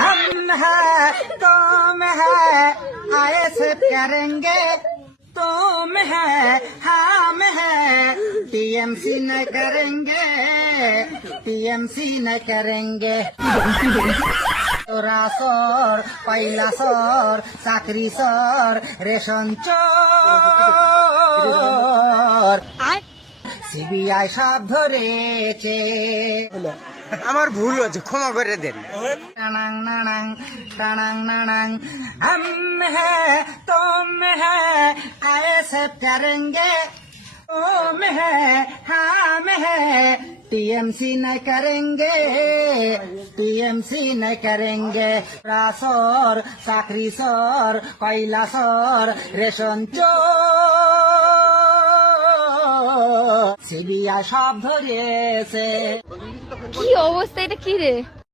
हम है तुम है आए से करेंगे तुम है हम है टीएमसी न करेंगे टीएमसी न करेंगे তোরা সর পাইলা সর চাকরি সর রেশন চোর সিবিআই সব ধরেছে আমার ভুল হচ্ছে, ক্ষমা করে দেন। টানাং নানাং টানাং নানাং हम है तुम है ऐसे करेंगे तुम है हम है टीएमसी न करेंगे टीएमसी न करेंगे रासोर चाकरी सोर कोयला सोर रेशन चोर সিবিআই সব ধরেছে কি অবস্থা, এটা কি রে?